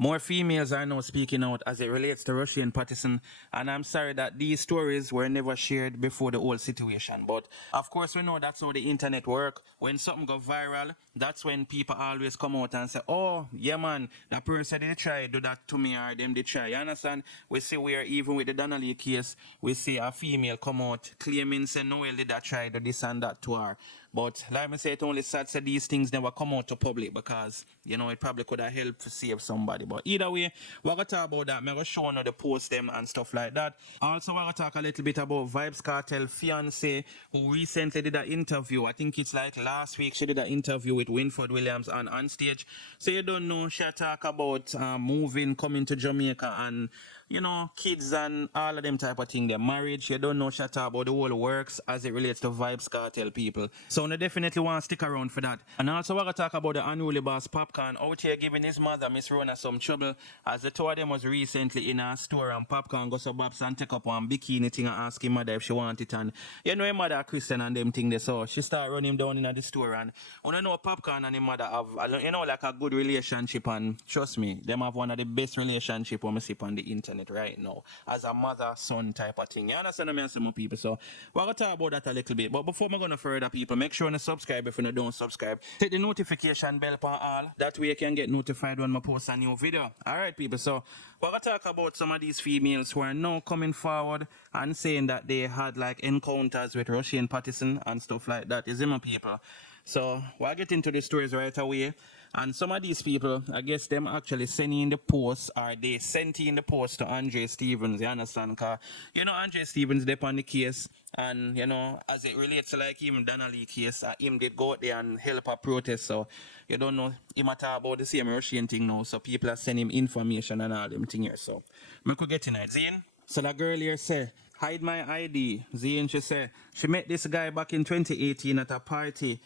More females are now speaking out as it relates to Rushy and Patterson, and I'm sorry that these stories were never shared before the whole situation. But of course, we know that's how the internet work. When something go viral, that's when people always come out and say, "Oh, yeah, man, that person did try do that to me, or them did try." You understand? We see where even with the Donnelly case, we see a female come out claiming say Noel did that try do this and that to her. But like I say, it only sad that these things never come out to public because, you know, it probably could have helped to save somebody. But either way, we're going to talk about that. I'm going to show you the post them and stuff like that. Also, we're going to talk a little bit about Vybz Kartel Fiancee, who recently did an interview. I think it's like last week she did an interview with Winford Williams on stage. So you don't know, she talk about moving, coming to Jamaica and, you know, kids and all of them type of thing. Their marriage, you don't know, she talk about the whole works as it relates to Vybz Kartel people. So I definitely want to stick around for that. And also we're going to talk about the unruly boss Popcaan out here giving his mother, Miss Rona, some trouble as the two of them was recently in a store and Popcaan go to Babs and take up one bikini thing and ask his mother if she want it. And you know his mother a Christian and them thing there, so she start running him down in the store. And I don't know Popcaan and his mother have, you know, like a good relationship, and trust me, them have one of the best relationship we see on the internet right now as a mother-son type of thing. You understand what I mean, some people? So we're going to talk about that a little bit. But before we're going to further, people, make sure to subscribe if you don't subscribe. Hit the notification bell for all. That way you can get notified when I post a new video. Alright, people. So we're going to talk about some of these females who are now coming forward and saying that they had like encounters with Rushy and Patterson and stuff like that. You see, my people? So we'll get into the stories right away. And some of these people, I guess them actually sending in the post, or they sent in the post to Andre Stevens, you understand? Because, you know, Andre Stevens, they on the case, and, you know, as it relates to like him, Donnelly case, him did go out there and help a protest, so you don't know, him a talk about the same Russian thing now, so people are sending him information and all them things here, so I could get in it. Zine? So that girl here say, hide my ID. Zine, she say, she met this guy back in 2018 at a party.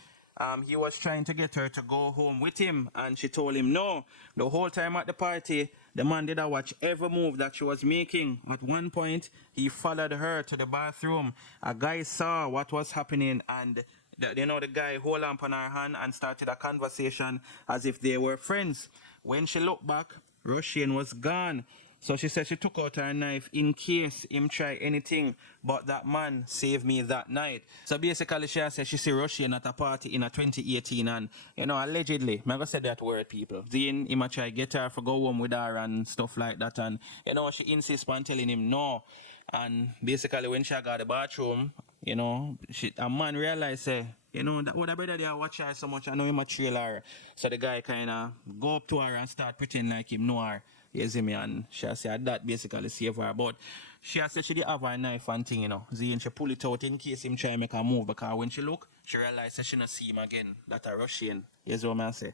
He was trying to get her to go home with him, and she told him no. The whole time at the party, the man did watch every move that she was making. At one point, he followed her to the bathroom. A guy saw what was happening, and the guy hold on her hand and started a conversation as if they were friends. When she looked back, Russian was gone. So she said she took out her knife in case him try anything, but that man saved me that night. So basically she said she see Russian at a party in a 2018 and, you know, allegedly, I'm going to say that word, people. Then him try get her for go home with her and stuff like that, and, you know, she insists on telling him no. And basically when she got the bathroom, you know, a man realized, say, you know, that would have better they watch her so much, I know him a trail her. So the guy kind of go up to her and start pretending like him know her. You see me, and she said that basically save her. But she said she did have her knife and thing, you know. And she pull it out in case him try to make her move, because when she look, she realized that she not see him again. That a Russian. You see what I say?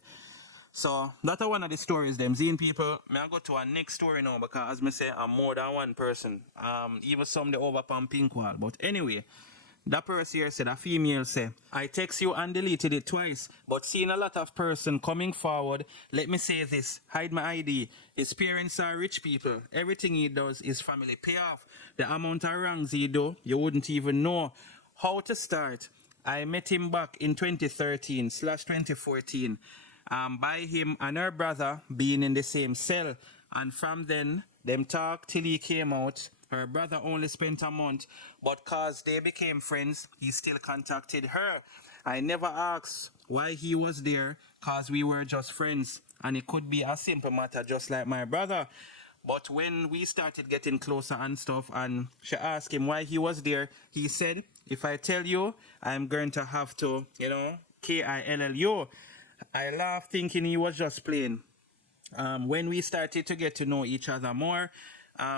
So that's one of the stories them. Zine people, may I go to our next story now, because as me say, I'm more than one person. Even some they over on pink wall. But anyway, that person here said, a female say, I text you and deleted it twice, but seeing a lot of person coming forward, let me say this, hide my ID. His parents are rich people. Everything he does is family payoff. The amount of wrongs he do, you wouldn't even know. How to start? I met him back in 2013/2014. By him and her brother being in the same cell. And from then, them talk till he came out. Her brother only spent a month, but cause they became friends, he still contacted her. I never asked why he was there, cause we were just friends, and it could be a simple matter just like my brother. But when we started getting closer and stuff, and she asked him why he was there, he said, if I tell you, I'm going to have to, you know, kill. I laughed thinking he was just playing. When we started to get to know each other more,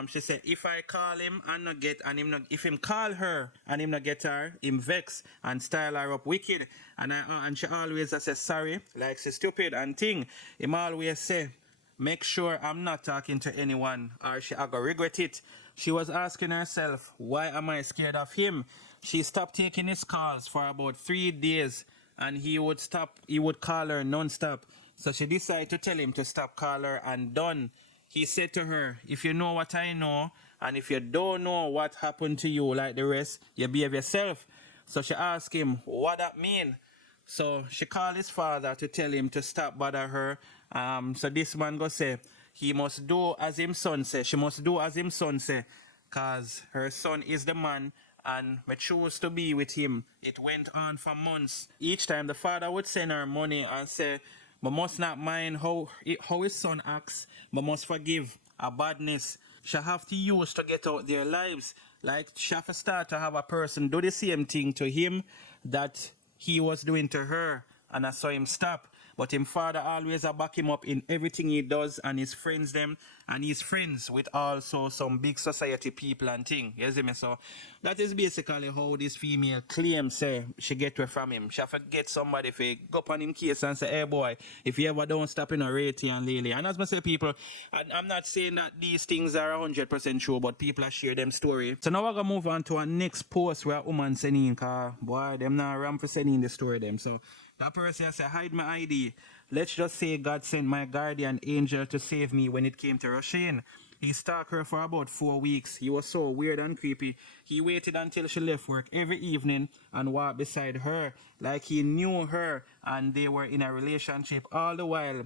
she said, if I call him and not get, and him not, if him call her and him not get her, him vex and style her up wicked. And she always say sorry, like she's stupid and thing. Him always say, make sure I'm not talking to anyone or she I go regret it. She was asking herself, why am I scared of him? She stopped taking his calls for about 3 days, and he would call her non-stop. So she decided to tell him to stop call her and done. He said to her, if you know what I know, and if you don't know what happened to you like the rest, you behave yourself. So she asked him, what that mean? So she called his father to tell him to stop bother her. So this man go say, he must do as him son say. She must do as him son say, cause her son is the man and me choose to be with him. It went on for months. Each time the father would send her money and say, but must not mind how his son acts, but must forgive a badness. She have to use to get out their lives. Like she have to start to have a person do the same thing to him that he was doing to her. And I saw him stop. But him father always a back him up in everything he does, and his friends them, and he's friends with also some big society people and thing. You see me? So that is basically how this female claims say she get away from him. She have to get somebody to go up on him case and say, hey boy, if you ever don't stop in a Rati and Lily. And as I say, people, I'm not saying that these things are 100% true, but people are share them story. So now we're gonna move on to our next post where a woman sending, cause boy, them not ram for sending the story them. So that person say, hide my ID. Let's just say God sent my guardian angel to save me when it came to Rushine. He stalked her for about 4 weeks. He was so weird and creepy. He waited until she left work every evening and walked beside her like he knew her and they were in a relationship all the while.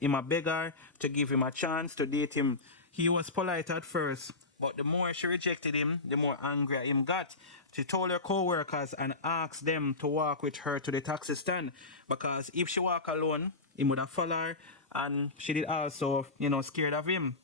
Him a beg her to give him a chance to date him. He was polite at first, but the more she rejected him, the more angry him got. She told her co-workers and asked them to walk with her to the taxi stand because if she walk alone, he would have followed her, and she did also, scared of him.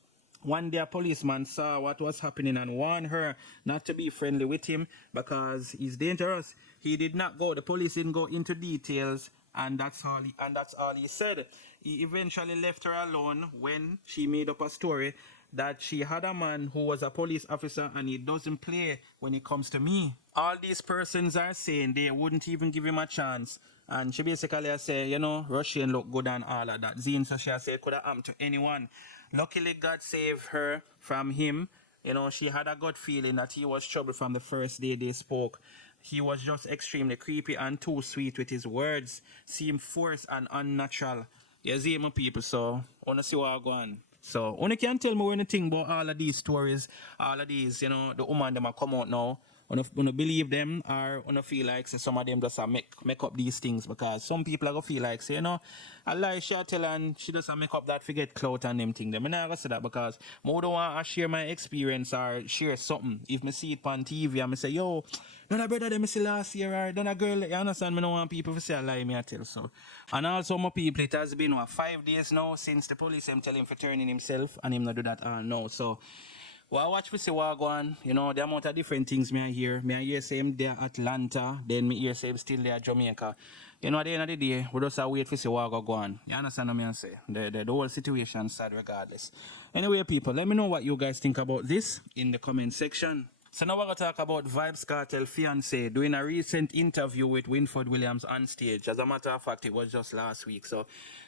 One day a policeman saw what was happening and warned her not to be friendly with him because he's dangerous. He did not go, the police didn't go into details, and that's all he said. He eventually left her alone when she made up a story that she had a man who was a police officer and he doesn't play when it comes to me. All these persons are saying they wouldn't even give him a chance. And she basically say, Russian look good and all of that. Zine, so she say it could have happened to anyone. Luckily, God saved her from him. She had a gut feeling that he was trouble from the first day they spoke. He was just extremely creepy and too sweet with his words. Seemed forced and unnatural. You see my people, so I want to see what I go on. So, only can tell me anything about all of these stories, all of these, the woman them are come out now. Wanna believe them or wanna feel like say some of them just make up these things because some people are gonna feel like say a lie she tell and she just make up that forget clout and them thing. Them I not gonna say that because I don't want to share my experience or share something. If me see it on TV and me say yo, don't a brother them see last year or don't a girl, you understand? Me don't want people to say a lie me I tell so. And also my people, it has been 5 days now since the police them tell him for turning himself and him not do that all now. So well, I watch for see what go on. The amount of different things me I hear. Me I hear say him there Atlanta, then me hear say him still there Jamaica. At the end of the day, we just wait for see what go on. You understand what I say? The whole situation sad regardless. Anyway, people, let me know what you guys think about this in the comment section. So now we're going to talk about Vybz Kartel Fiancee doing a recent interview with Winford Williams on stage. As a matter of fact, it was just last week. So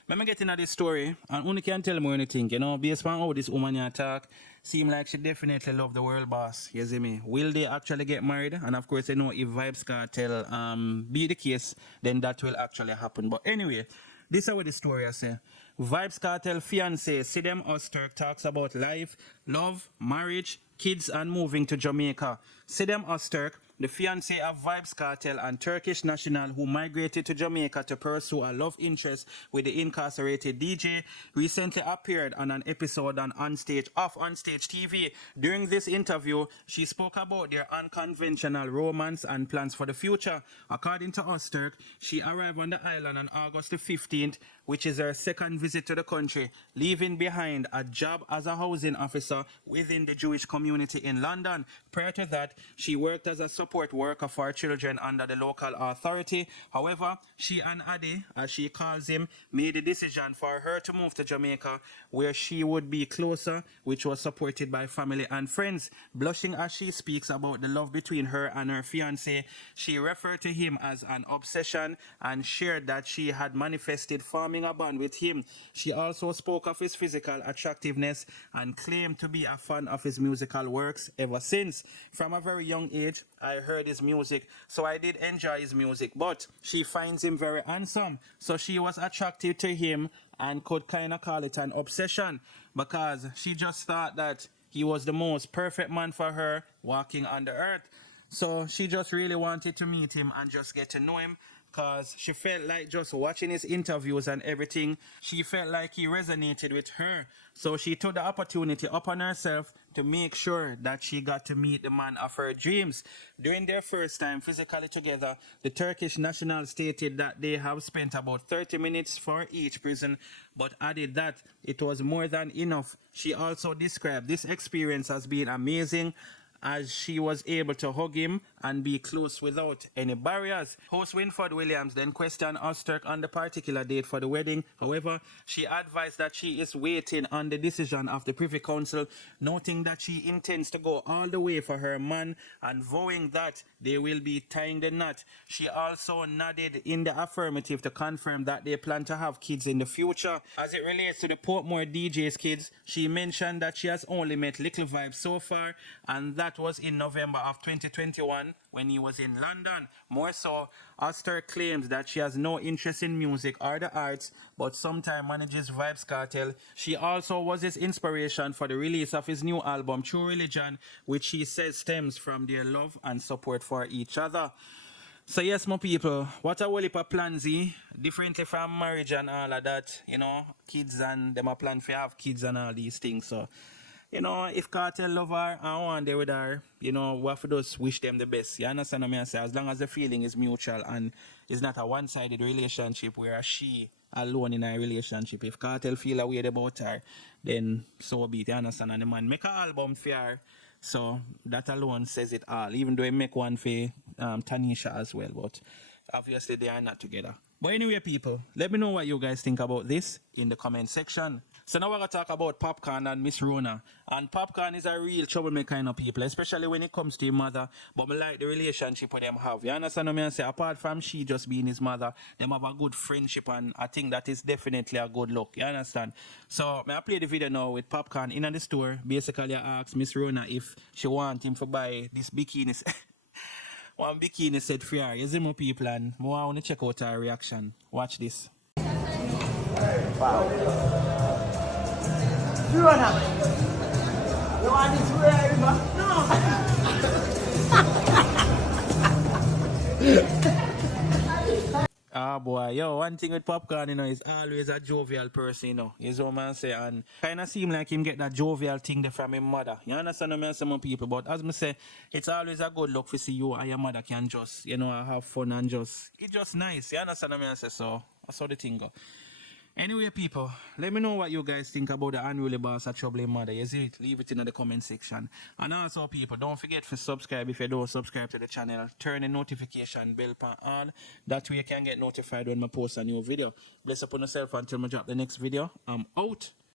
let me get into this story and only can tell me anything, based on how this woman you talk, seem like she definitely love the world boss. You see me? Will they actually get married? And of course, if Vybz Kartel be the case, then that will actually happen. But anyway, this is what the story I say. Vybz Kartel Fiancee, Sidem Osterk talks about life, love, marriage, kids and moving to Jamaica. Sidem Osterk, the fiancé of Vybz Kartel and Turkish national who migrated to Jamaica to pursue a love interest with the incarcerated DJ, recently appeared on an episode of Onstage TV. During this interview, she spoke about their unconventional romance and plans for the future. According to Osterk, she arrived on the island on August the 15th, which is her second visit to the country, leaving behind a job as a housing officer within the Jewish community in London. Prior to that, she worked as a support worker for children under the local authority. However, she and Adi, as she calls him, made the decision for her to move to Jamaica, where she would be closer, which was supported by family and friends. Blushing as she speaks about the love between her and her fiancé, she referred to him as an obsession and shared that she had manifested forming a bond with him. She also spoke of his physical attractiveness and claimed to be a fan of his musical works ever since. From a very young age, I heard his music, so I did enjoy his music, but she finds him very handsome, so she was attracted to him and could kind of call it an obsession because she just thought that he was the most perfect man for her walking on the earth. So she just really wanted to meet him and just get to know him. because she felt like just watching his interviews and everything, she felt like he resonated with her. So she took the opportunity upon herself to make sure that she got to meet the man of her dreams. During their first time physically together, the Turkish national stated that they have spent about 30 minutes for each prison, but added that it was more than enough. She also described this experience as being amazing, as she was able to hug him and be close without any barriers. Host Winford Williams then questioned Osterk on the particular date for the wedding. However, she advised that she is waiting on the decision of the Privy Council, noting that she intends to go all the way for her man and vowing that they will be tying the knot. She also nodded in the affirmative to confirm that they plan to have kids in the future. As it relates to the Portmore DJ's kids, she mentioned that she has only met Little Vybz so far, and that was in November of 2021 when he was in London. More so, Oster claims that she has no interest in music or the arts, but sometimes manages Vybz Kartel. She also was his inspiration for the release of his new album, True Religion, which she says stems from their love and support for each other. So yes, my people, what a whole heap of plans, differently from marriage and all of that, you know, kids and them a plan for have kids and all these things. So, you know, if Kartel love her and want there with her, you know, we have to just wish them the best. You understand what I say? As long as the feeling is mutual and it's not a one-sided relationship where she alone in a relationship. If Kartel feel a way about her, then so be it. You understand? And the man make an album for her. So that alone says it all. Even though he make one for Tanisha as well. But obviously they are not together. But anyway, people, let me know what you guys think about this in the comment section. So now we're going to talk about Popcaan and Miss Rona. And Popcaan is a real troublemaker kind of people, especially when it comes to his mother. But I like the relationship with them have. You understand what I say? Apart from she just being his mother, them have a good friendship, and I think that is definitely a good look. You understand? So I play the video now with Popcaan in the store. Basically, I asked Miss Rona if she want him to buy this bikini. One bikini set for her. You see my people, and I want to check out her reaction. Watch this. Wow. You want this way, no. Ah boy, yo, one thing with Popcaan, you know, is always a jovial person, you know. You know what man say, and kinda seem like him get that jovial thing there from his mother. You understand what I say, some people, but as me say, it's always a good look to see you and your mother can just, you know, have fun and just, it's just nice. You understand what I say, so that's how the thing go. Anyway, people, let me know what you guys think about the unruly boss at Troubling Mother. You see it? Leave it in the comment section. And also, people, don't forget to subscribe if you don't subscribe to the channel. Turn the notification bell on. That way you can get notified when I post a new video. Bless upon yourself until I drop the next video. I'm out.